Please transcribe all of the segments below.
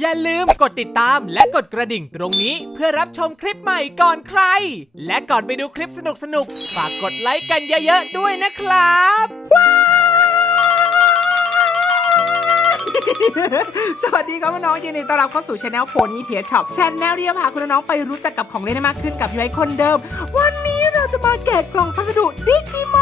อย่าลืมกดติดตามและกดกระดิ่งตรงนี้เพื่อรับชมคลิปใหม่ก่อนใคร และก่อนไปดูคลิปสนุกๆ ฝากกดไลค์กันเยอะๆ ด้วยนะครับสวัสดีครับน้องยินดีต้อนรับเข้าสู่ช anel โพนี่เทียช็อปช anel ที่จะพาคุณน้องไปรู้จักกับของเล่นให้มากขึ้นกับพี่ไว้คนเดิม วันนี้เราจะมาแกะกล่องพัสดุดิจิม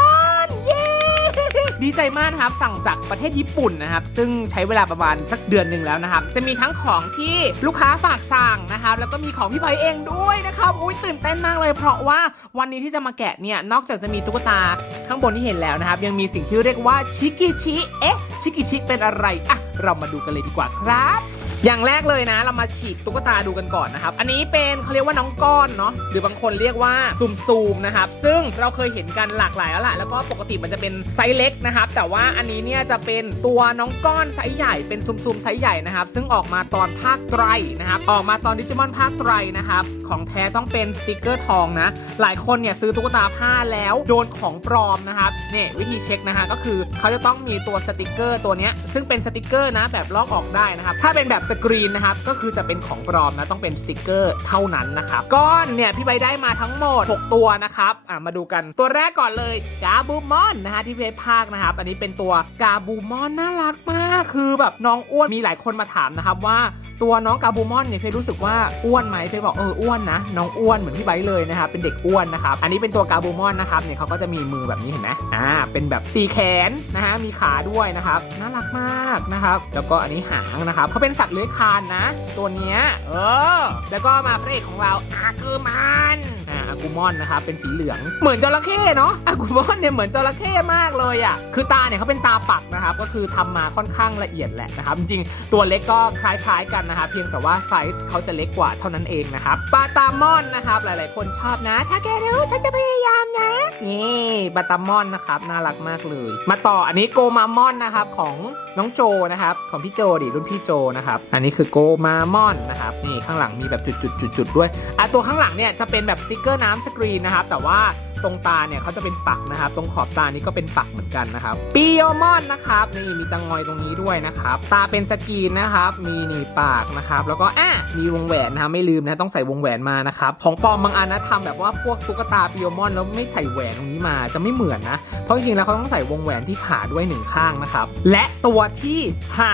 อน ดีใจมากนะครับสั่งจากประเทศญี่ปุ่นนะครับ ซึ่งใช้เวลาประมาณสักเดือนหนึ่งแล้วนะครับ จะมีทั้งของที่ลูกค้าฝากสั่งนะครับ แล้วก็มีของพี่ไพเองด้วยนะครับอุ้ยตื่นเต้นมากเลย เพราะว่าวันนี้ที่จะมาแกะเนี่ยนอกจากจะมีตุ๊กตาข้างบนที่เห็นแล้วนะครับ ยังมีสิ่งที่เรียกว่าชิกิชิเอ๊ะชิกิชิเป็นอะไรอะเรามาดูกันเลยดีกว่าครับ อย่างแรกเลยนะ เรามาฉีดตุ๊กตาดูกันก่อนนะครับ อันนี้เป็นเขาเรียกว่าน้องก้อนเนาะหรือบางคนเรียกว่าซูมซูมนะครับ ซึ่งเราเคยเห็นกันหลากหลายแล้วล่ะแล้วก็ปกติมันจะเป็นไซส์เล็กนะครับ แต่ว่าอันนี้เนี่ยจะเป็นตัวน้องก้อนไซส์ใหญ่เป็นซูมซูมไซส์ใหญ่นะครับ ซึ่งออกมาตอนภาคไตรนะครับ ออกมาตอนดิจิมอนภาคไตรนะครับ ของแท้ต้องเป็นสติกเกอร์ทองนะ หลายคนเนี่ยซื้อตุ๊กตาผ้าแล้วโดนของปลอมนะครับเนี่ยวิธีเช็คนะฮะก็คือเขาจะต้องมีตัวสติกเกอร์ตัวนี้ซึ่งเป็นสติกเกอร์นะแบบลอกออกได้นะครับถ้าเป็นแบบสกรีนนะครับก็คือจะเป็นของปลอมนะต้องเป็นสติกเกอร์เท่านั้นนะครับก้อนเนี่ยพี่ใบได้มาทั้งหมด 6 ตัวนะครับอะมาดูกันตัวแรกก่อนเลยกาบูมอนนะฮะที่เพจภาคนะครับอันนี้เป็นตัวกาบูมอนน่ารักมากคือแบบน้องอ้วนมีหลายคนมาถามนะครับว่าตัวน้องกาบูมอนเนี่ยเพจรู้สึกว่าอ้วนไหมเพจบอกเอออ้วนนะ น้องอ้วนเหมือนพี่ไบเลยนะครับเป็นเด็กอ้วนนะครับอันนี้เป็นตัวกาบูมอนนะครับเนี่ยเขาก็จะมีมือแบบนี้เห็นไหมอ่าเป็นแบบสี่แขนนะฮะมีขาด้วยนะครับน่ารักมากนะครับแล้วก็อันนี้หางนะครับเขาเป็นสัตว์เลื้อยคลานนะ ตัวเนี้ยเออ แล้วก็มาพระเอกของเราอากูมันอ่า อากูมอนนะครับเป็นสีเหลือง เหมือนจระเข้เนาะอากูมอนเนี่ยเหมือนจระเข้มากเลยอะคือตาเนี่ยเขาเป็นตาปักนะครับก็คือทำมาค่อนข้างละเอียดแหละนะครับจริงๆตัวเล็กก็คล้ายๆกันนะครับเพียงแต่ว่าไซส์เขาจะเล็กกว่าเท่านั้นเองนะครับปาตามอนนะครับหลายๆ คนชอบนะ ถ้าแกรู้ฉันจะพยายามนะนี่ปาตามอนนะครับน่ารักมากเลย มาต่ออันนี้โกมามอนนะครับของน้องโจนะครับของพี่โจดิรุ่นพี่โจนะครับอันนี้คือโกมามอนนะครับนี่ข้างหลังมีแบบจุดๆๆๆด้วยอะตัวข้างหลังเนี่ยจะเป็นแบบสติกเกอร์น้ำสกรีนนะครับ แต่ว่า ตรงตาเนี่ยเขาจะเป็นปักนะครับ ตรงขอบตานี้ก็เป็นปักเหมือนกันนะครับปิโอมอนนะครับนี่มีตังงอยตรงนี้ด้วยนะครับ ตาเป็นสกรีนนะครับ มีนี่ปากนะครับ แล้วก็อะมีวงแหวนนะครับไม่ลืมนะต้องใส่วงแหวนมานะครับของปลอมบางอันนะทำแบบว่าพวกตุ๊กตาปิโอมอนแล้วไม่ใส่แหวนตรงนี้มาจะไม่เหมือนนะ เพราะจริงๆแล้วเขาต้องใส่วงแหวนที่ขาด้วยหนึ่งข้างนะครับ และตัวที่หา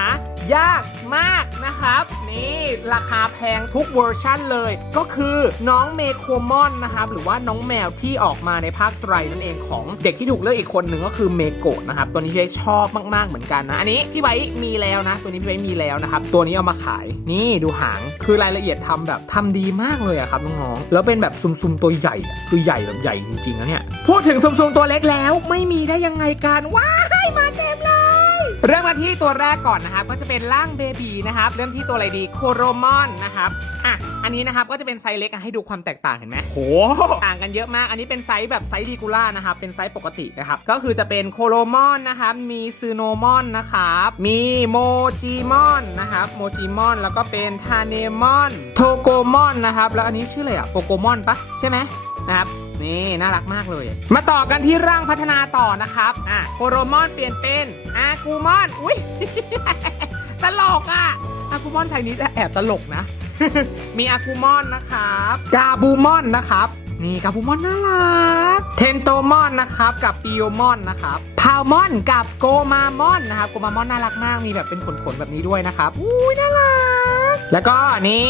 ยากมากนะครับ นี่ราคาแพงทุกเวอร์ชั่นเลย ก็คือน้องเมโครมอนนะครับหรือว่าน้องแมวที่ออกมาในภาคไตรนั่นเองของเด็กที่ถูกเลือกอีกคนหนึ่งก็คือเมโกะนะครับตัวนี้พี่ไว้ชอบมากๆเหมือนกันนะอันนี้พี่ไว้มีแล้วนะ ตัวนี้พี่ไว้มีแล้วนะครับตัวนี้เอามาขายนี่ดูหางคือรายละเอียดทำแบบทำดีมากเลยอะครับน้องๆแล้วเป็นแบบซุมๆตัวใหญ่คือใหญ่แบบใหญ่จริงๆนะเนี่ยพูดถึงซุมๆตัวเล็กแล้ว ไม่มีได้ยังไงกันว้ายมาเต็มเลย เริ่มมาที่ตัวแรกก่อนนะครับ ก็จะเป็นร่างเบบีนะครับ เริ่มที่ตัวอะไรดีโคโรมอนนะครับอะอันนี้นะครับก็จะเป็นไซส์เล็กอะให้ดูความแตกต่างเห็นไหมโหต่างกันเยอะมาก อันนี้เป็นไซส์แบบไซส์ดีกูล่านะครับ เป็นไซส์ปกตินะครับ ก็คือจะเป็นโคโรมอนนะครับ มีซูโนมอนนะครับ มีโมจิมอนนะครับโมจิมอน แล้วก็เป็นทาเนมอน โทโกมอนนะครับ แล้วอันนี้ชื่ออะไรอะโปโกมอนปะใช่ไหมนะครับ นี่น่ารักมากเลย มาต่อกันที่ร่างพัฒนาต่อนะครับ อะโคโรมอนเปลี่ยนเป็นอากูมอน อุ้ยตลกอะอากูมอนไทยนี้แอบตลกนะ มีอากูมอนนะครับกาบูมอนนะครับนี่กาบูมอนน่ารัก เทนโตมอนนะครับ กับปิโอมอนนะครับพาวมอนกับโกมามอนนะครับ โกมามอนน่ารักมาก มีแบบเป็นขนๆแบบนี้ด้วยนะครับ อุ้ยน่ารัก แล้วก็นี่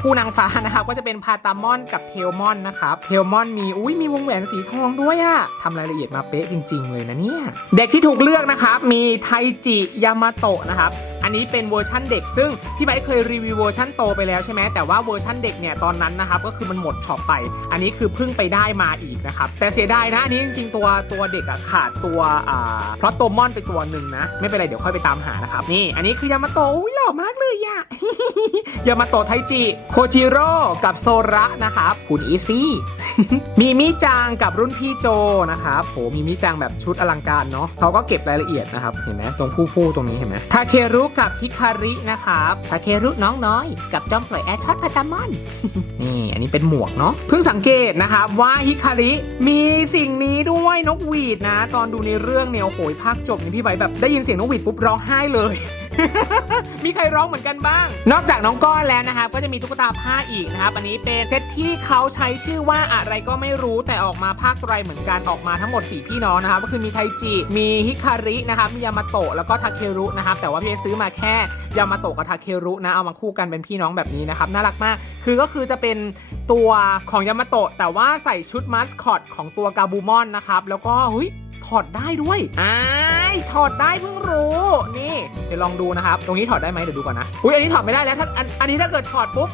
คู่นางฟ้านะครับก็จะเป็นพาตามอนกับเทลมอนนะครับเทลมอนมีอุ้ยมีวงแหวนสีทองด้วยอะทำรายละเอียดมาเป๊ะจริง ๆ เลยนะเนี่ยเด็กที่ถูกเลือกนะครับมีไทจิยามาโตะนะครับอันนี้เป็นเวอร์ชั่นเด็ก ซึ่งพี่ไบเคยรีวิวเวอร์ชั่นโตไปแล้วใช่ไหมแต่ว่าเวอร์ชั่นเด็กเนี่ยตอนนั้นนะครับก็คือมันหมดช็อปไป อันนี้คือเพิ่งไปได้มาอีกนะครับแต่เสียดายนะอันนี้จริงๆตัวตัวเด็กอะขาดตัวอ่าเพราะตัวมอนไปตัวหนึ่งนะไม่เป็นไรเดี๋ยวค่อยไปตามหานะครับนี่อันนี้คือยามาโตะอุ้ยหล่อมากเลย ยามาโตะไทจิ โคจิโร่กับโซระนะครับคุณอีซี่ มีมิจังกับรุ่นพี่โจนะครับโหมีมิจังแบบชุดอลังการเนาะเขาก็เก็บรายละเอียดนะครับ เห็นไหมตรงผู้ผู้ตรงนี้เห็นไหมทาเครุกับฮิคารินะครับทาเครุน้องน้อย กับจอมปล่อยแอร์ช็อตพาตามอน นี่อันนี้เป็นหมวกเนาะเพิ่งสังเกตนะครับว่าฮิคาริมีสิ่งนี้ด้วยนกหวีดนะ ตอนดูในเรื่องเนี่ยโอ้โหภาคจบนี่พี่ไบร์ทแบบได้ยินเสียงนกหวีดปุ๊บร้องไห้เลย มีใครร้องเหมือนกันบ้าง นอกจากน้องก้อนแล้วนะครับก็จะมีตุ๊กตาผ้าอีกนะครับอันนี้เป็นเซตที่เขาใช้ชื่อว่าอะไรก็ไม่รู้แต่ออกมาภาคไตรเหมือนกันออกมาทั้งหมด 4 พี่น้องนะครับก็คือมีไทจิ มีฮิคารินะครับมียามาโตะแล้วก็ทาเครุนะครับแต่ว่าพี่เอซื้อมาแค่ยามาโตะกับทาเครุนะเอามาคู่กันเป็นพี่น้องแบบนี้นะครับน่ารักมาก คือก็คือจะเป็น ตัวของยามาโตะแต่ว่าใส่ชุดมาสคอตของตัวกาบูมอนนะครับ แล้วก็เฮ้ยถอดได้ด้วยอ้ายถอดได้เพิ่งรู้ นี่ เดี๋ยวลองดูนะครับ ตรงนี้ถอดได้ไหมเดี๋ยวดูก่อนนะ อุ้ยอันนี้ถอดไม่ได้แล้วถ้าอันอันนี้ถ้าเกิดถอดปุ๊บ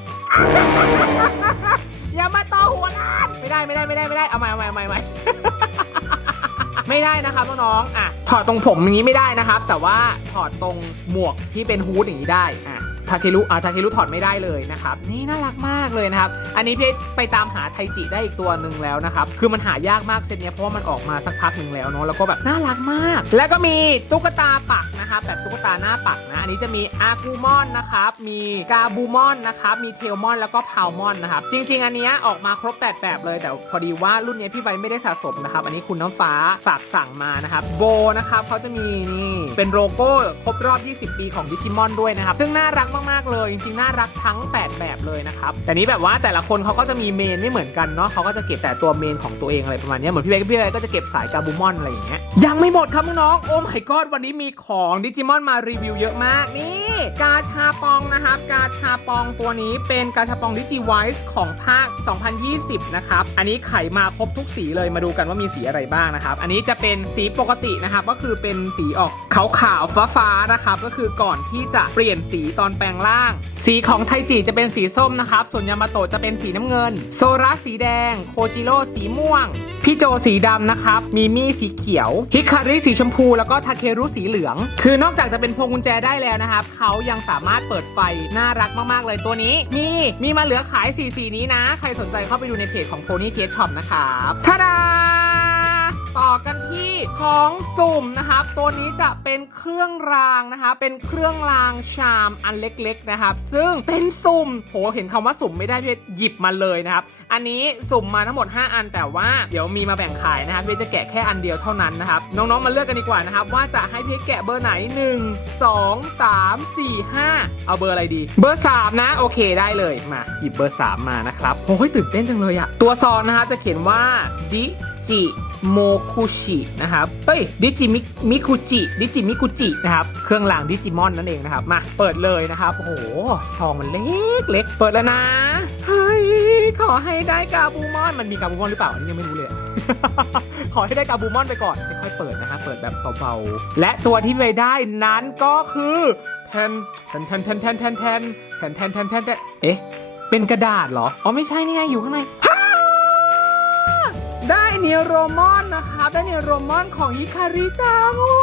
อย่ามาต่อหัวล้านไม่ได้ไม่ได้ไม่ได้ไม่ได้ เอาใหม่เอาใหม่เอาใหม่เอาใหม่ไม่ได้นะครับน้องๆอะ ถอดตรงผมอย่างนี้ไม่ได้นะครับ แต่ว่าถอดตรงหมวกที่เป็นฮูดอย่างนี้ได้ อะ ทาเครุอ่าทาเครุถอดไม่ได้เลยนะครับ นี่น่ารักมากเลยนะครับ อันนี้พี่ไปตามหาไทจิได้อีกตัวหนึ่งแล้วนะครับ คือมันหายากมากเซตเนี้ยเพราะว่ามันออกมาสักพักหนึ่งแล้วเนาะแล้วก็แบบน่ารักมาก แล้วก็มีตุ๊กตาปักนะครับแบบตุ๊กตาหน้าปักนะอันนี้จะมีอากูมอนนะครับมีกาบูมอนนะครับมีเทลมอนแล้วก็พาวมอนนะครับจริง ๆ อันเนี้ยออกมาครบแปดแบบเลยแต่พอดีว่ารุ่นเนี้ยพี่ใบไม่ได้สะสมนะครับอันนี้คุณน้ำฟ้าฝากสั่งมานะครับโบนะครับเขาจะมีนี่เป็นโลโก้ครบรอบ 20 ปีของดิจิมอนด้วยนะครับซึ่งน่ารักมากๆเลยจริงๆน่ารักทั้ง 8 แบบเลยนะครับแต่นี้แบบว่าแต่ละคนเขาก็จะมีเมนไม่เหมือนกันเนาะเขาก็จะเก็บแต่ตัวเมนของตัวเองอะไรประมาณนี้เหมือนพี่เบกพี่เบกก็จะเก็บสายกาบูมอนอะไรอย่างเงี้ยยังไม่หมดครับน้องโอ้ my god วันนี้มีของดิจิมอนมารีวิวเยอะมากนี่ กาชาปองนะครับ กาชาปองตัวนี้เป็นกาชาปองดิจิไวส์ของภาค 2020 นะครับ อันนี้ไขมาครบทุกสีเลยมาดูกันว่ามีสีอะไรบ้างนะครับ อันนี้จะเป็นสีปกตินะครับ ก็คือเป็นสีออกขาวขาวฟ้าฟ้าๆนะครับก็คือก่อนที่จะเปลี่ยนสีตอนแปลงร่าง สีของไทจิจะเป็นสีส้มนะครับ ส่วนยามาโตะจะเป็นสีน้ำเงิน โซระสีแดง โคจิโร่สีม่วง พี่โจสีดำนะครับ มีมี่สีเขียว ฮิคาริสีชมพู แล้วก็ทาเครุสีเหลือง คือนอกจากจะเป็นพวงกุญแจได้แล้วนะครับเขายังสามารถเปิดไฟน่ารักมากๆเลยตัวนี้ มีมีมาเหลือขายสีสีนี้นะ ใครสนใจเข้าไปดูในเพจของ Pony t e Shop นะครับทาดา ต่อกันที่ของสุ่มนะครับ ตัวนี้จะเป็นเครื่องรางนะครับเป็นเครื่องรางชามอันเล็กๆนะครับ ซึ่งเป็นสุ่มโหเห็นคำว่าสุ่มไม่ได้เพี่หยิบมาเลยนะครับ อันนี้สุ่มมาทั้งหมด 5 อันแต่ว่าเดี๋ยวมีมาแบ่งขายนะครับเพี่จะแกะแค่อันเดียวเท่านั้นนะครับ น้องๆมาเลือกกันดีกว่านะครับ ว่าจะให้เพี่แกะเบอร์ไหน 1 2 3 4 5 เอาเบอร์อะไรดี เบอร์ 3 นะ โอเคได้เลยมาหยิบเบอร์ 3 มานะครับโอ้ยตื่นเต้นจังเลยอะตัวซองนะครับจะเขียนว่าดิจิ โมคุชินะครับเอ้ยดิจิมิมิคุจิดิจิมิคุจินะครับ เครื่องรางดิจิมอนนั่นเองนะครับ มาเปิดเลยนะครับ โอ้โหซองมันเล็กเล็ก เปิดแล้วนะ เฮ้ย ขอให้ได้กาบูมอน มันมีกาบูมอนหรือเปล่า อันนี้ยังไม่รู้เลย ขอให้ได้กาบูมอนไปก่อน ค่อยๆเปิดนะครับเปิดแบบเบาๆ และตัวที่ไปได้นั้นก็คือแทนแทนแทนแทนแทนแทนแทนแทนแทนแทนแทนแทนเอ๊ะ เป็นกระดาษเหรอ อ๋อไม่ใช่นี่ไงอยู่ข้างใน ได้เนโรมอนนะคะได้เนโรมอนของยิคาริจังโอ้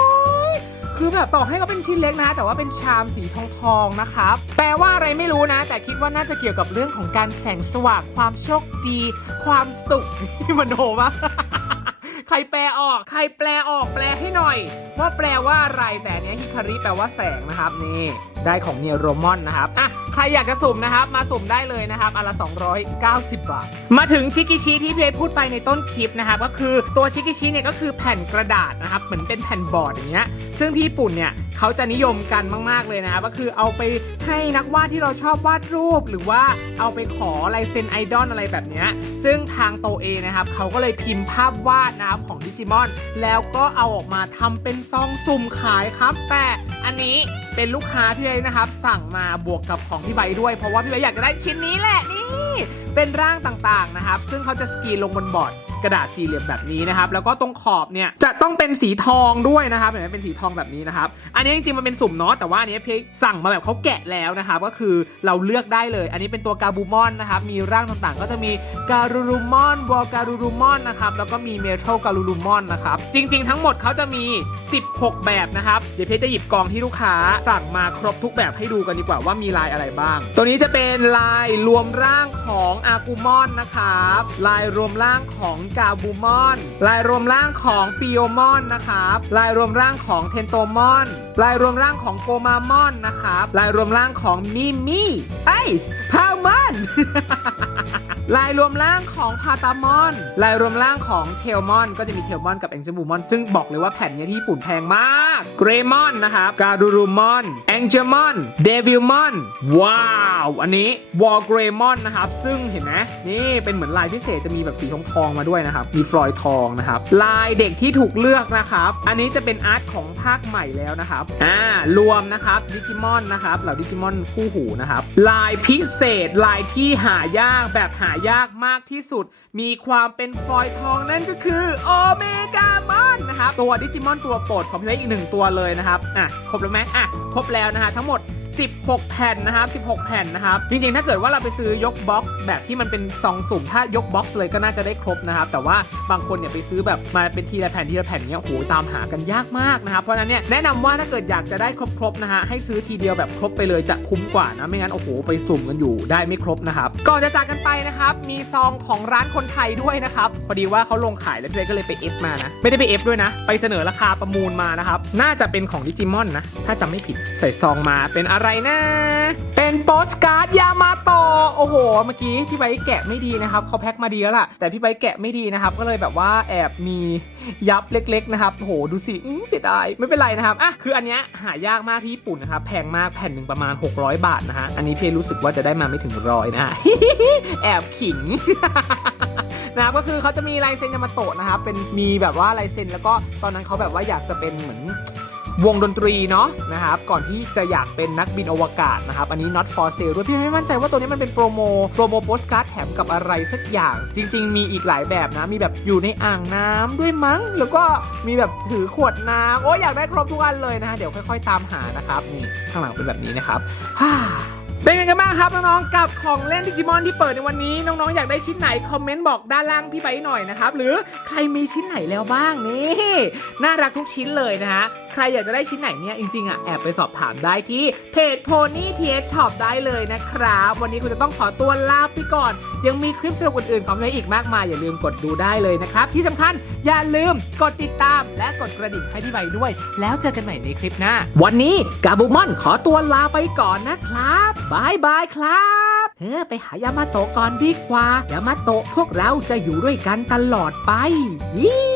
ยคือแบบต่อให้เขาเป็นชิ้นเล็กนะ แต่ว่าเป็นชามสีทองทองนะครับแปลว่าอะไรไม่รู้นะ แต่คิดว่าน่าจะเกี่ยวกับเรื่องของการแสงสว่างความโชคดี ความสุขที่มันโหมากใครแปลออก ใครแปลออกแปลให้หน่อย ว่าแปลว่าอะไรแต่เนี้ยฮิคาริแปลว่าแสงนะครับนี่ได้ของเนโรมอนนะครับ อะ ใครอยากจะสุ่มนะครับ มาสุ่มได้เลยนะครับอันละ 290 บาท มาถึงชิกิชิที่พี่เอพูดไปในต้นคลิปนะครับ ก็คือตัวชิกิชิเนี่ยก็คือแผ่นกระดาษนะครับ เหมือนเป็นแผ่นบอร์ดอย่างเงี้ย ซึ่งที่ญี่ปุ่นเนี่ยเขาจะนิยมกันมาก ๆ เลยนะครับ ก็คือเอาไปให้นักวาดที่เราชอบวาดรูป หรือว่าเอาไปขอลายเซ็นไอดอลอะไรแบบเนี้ย ซึ่งทางโตเอนะครับเขาก็เลยพิมพ์ภาพวาดนะครับของดิจิมอน แล้วก็เอาออกมาทำเป็นซองสุ่มขายครับ แต่อันนี้ เป็นลูกค้าที่เลยนะครับ สั่งมาบวกกับของพี่ใบด้วย เพราะว่าพี่ใบอยากจะได้ชิ้นนี้แหละนี่ เป็นร่างต่างๆนะครับ ซึ่งเขาจะสกรีนลงบนบอร์ด กระดาษสี่เหลี่ยมแบบนี้นะครับ แล้วก็ตรงขอบเนี่ยจะต้องเป็นสีทองด้วยนะครับเห็นไหมเป็นสีทองแบบนี้นะครับ อันนี้จริงๆมันเป็นสุ่มเนาะแต่ว่าอันนี้พี่สั่งมาแบบเขาแกะแล้วนะครับก็คือเราเลือกได้เลย อันนี้เป็นตัวกาบูมอนนะครับมีร่างต่างๆ ก็จะมีการูรูมอนวอลการูรูมอนนะครับแล้วก็มีเมทัลการูรูมอนนะครับจริง ๆ ทั้งหมดเขาจะมี 16 แบบนะครับเดี๋ยวเพชจะหยิบกองที่ลูกค้าสั่งมาครบทุกแบบให้ดูกันดีกว่าว่ามีลายอะไรบ้าง ตัวนี้จะเป็นลายรวมร่างของอากูมอนนะครับลายรวมร่างของกาบูมอน ลายรวมร่างของปิโอมอนนะครับลายรวมร่างของเทนโตมอน ลายรวมร่างของโกมามอนนะครับลายรวมร่างของมิมี่ไอ้ยพาวมอน ลายรวมร่างของพาตามอน ลายรวมร่างของเทลมอน ก็จะมีเทลมอนกับแองเจิลบูมอน ซึ่งบอกเลยว่าแผ่นนี้ที่ญี่ปุ่นแพงมากเกรมอนนะครับกาดูรูมอนแองเจลมอนเดวิลมอนว้าว อันนี้วอลเกรมอนนะครับ ซึ่งเห็นไหมนี่เป็นเหมือนลายพิเศษจะมีแบบสีทองทองมาด้วยนะครับ มีฟลอยทองนะครับ ลายเด็กที่ถูกเลือกนะครับ อันนี้จะเป็นอาร์ตของภาคใหม่แล้วนะครับอ่ารวมนะครับดิจิมอนนะครับเหล่าดิจิมอนคู่หูนะครับลายพิเศษลายที่หายากแบบหายากมากที่สุด มีความเป็นฟอยทองนั่นก็คือโอเมกามอนนะครับตัวดิจิมอนตัวโปรดของพี่ไว้อีกหนึ่งตัวเลยนะครับอะครบแล้วไหมอะครบแล้วนะฮะทั้งหมด 16 แผ่นนะครับ16 แผ่นนะครับจริงๆ ถ้าเกิดว่าเราไปซื้อยกบ็อกซ์แบบที่มันเป็นซองสุ่ม ถ้ายกบ็อกซ์เลยก็น่าจะได้ครบนะครับ แต่ว่าบางคนเนี่ยไปซื้อแบบมาเป็นทีละแผ่นทีละแผ่นเนี่ยโอ้โหตามหากันยากมากนะครับ เพราะนั้นเนี่ยแนะนำว่าถ้าเกิดอยากจะได้ครบๆนะฮะให้ซื้อทีเดียวแบบครบไปเลยจะคุ้มกว่านะไม่งั้นโอ้โหไปสุ่มกันอยู่ได้ไม่ครบนะครับก่อนจะจากกันไปนะครับมีซองของร้านคนไทยด้วยนะครับพอดีว่าเขาลงขายแล้วเลยก็เลยไปเอฟมานะไม่ได้ไปเอฟด้วยนะ ไปเสนอราคาประมูลมานะครับน่าจะเป็นของดิจิมอนนะถ้าจำไม่ผิดใส่ซองมาเป็นอะไรนะ เป็นโปสการ์ดยามาโตะโอ้โห เมื่อกี้พี่ใบแกะไม่ดีนะครับเขาแพ็คมาดีแล้วล่ะ แต่พี่ใบแกะไม่ดีนะครับ ก็เลยแบบว่าแอบมียับเล็กๆนะครับโอ้โหดูสิอื้อเสียดายไม่เป็นไรนะครับอะคืออันเนี้ยหายากมากที่ญี่ปุ่นนะครับแพงมากแผ่นหนึ่งประมาณ 600 บาทนะฮะอันนี้พี่รู้สึกว่าจะได้มาไม่ถึงร้อยนะฮะแอบขิงนะครับก็คือเขาจะมีลายเซ็นยามาโตะนะครับเป็นมีแบบว่าลายเซ็นแล้วก็ตอนนั้นเขาแบบว่าอยากจะเป็นเหมือน วงดนตรีเนาะนะครับก่อนที่จะอยากเป็นนักบินอวกาศนะครับอันนี้ not for sale ด้วยพี่ไม่มั่นใจว่าตัวนี้มันเป็นโปรโมโปรโมโปสการ์ดแถมกับอะไรสักอย่าง จริง ๆ มีอีกหลายแบบนะ มีแบบอยู่ในอ่างน้ำด้วยมั้ง แล้วก็มีแบบถือขวดน้ำโอ้ยอยากได้ครบทุกอันเลยนะฮะเดี๋ยวค่อย ๆ ตามหานะครับนี่ข้างหลังเป็นแบบนี้นะครับฮ่าเป็นไงกันบ้างครับน้องๆ กับของเล่นดิจิมอนที่เปิดในวันนี้ น้องๆ อยากได้ชิ้นไหน คอมเมนต์บอกด้านล่างพี่ไบร์ทหน่อยนะครับ หรือใครมีชิ้นไหนแล้วบ้างนี่ น่ารักทุกชิ้นเลยนะฮะ รอยากจะได้ชิ้นไหนเนี่ยจริงๆอะแอบไปสอบถามได้ที่เพจโพนี่ทีเอชชอปได้เลยนะครับ วันนี้คุณจะต้องขอตัวลาไปก่อน ยังมีคลิปสนุกอื่นๆของเราอีกมากมาย อย่าลืมกดดูได้เลยนะครับ ที่สำคัญอย่าลืมกดติดตามและกดกระดิ่งให้พี่ใบด้วย แล้วเจอกันใหม่ในคลิปหน้า วันนี้กาบูมอนขอตัวลาไปก่อนนะครับบายบายครับเออไปหายามาโตะก่อนดีกว่ายามาโตะพวกเราจะอยู่ด้วยกันตลอดไปยี่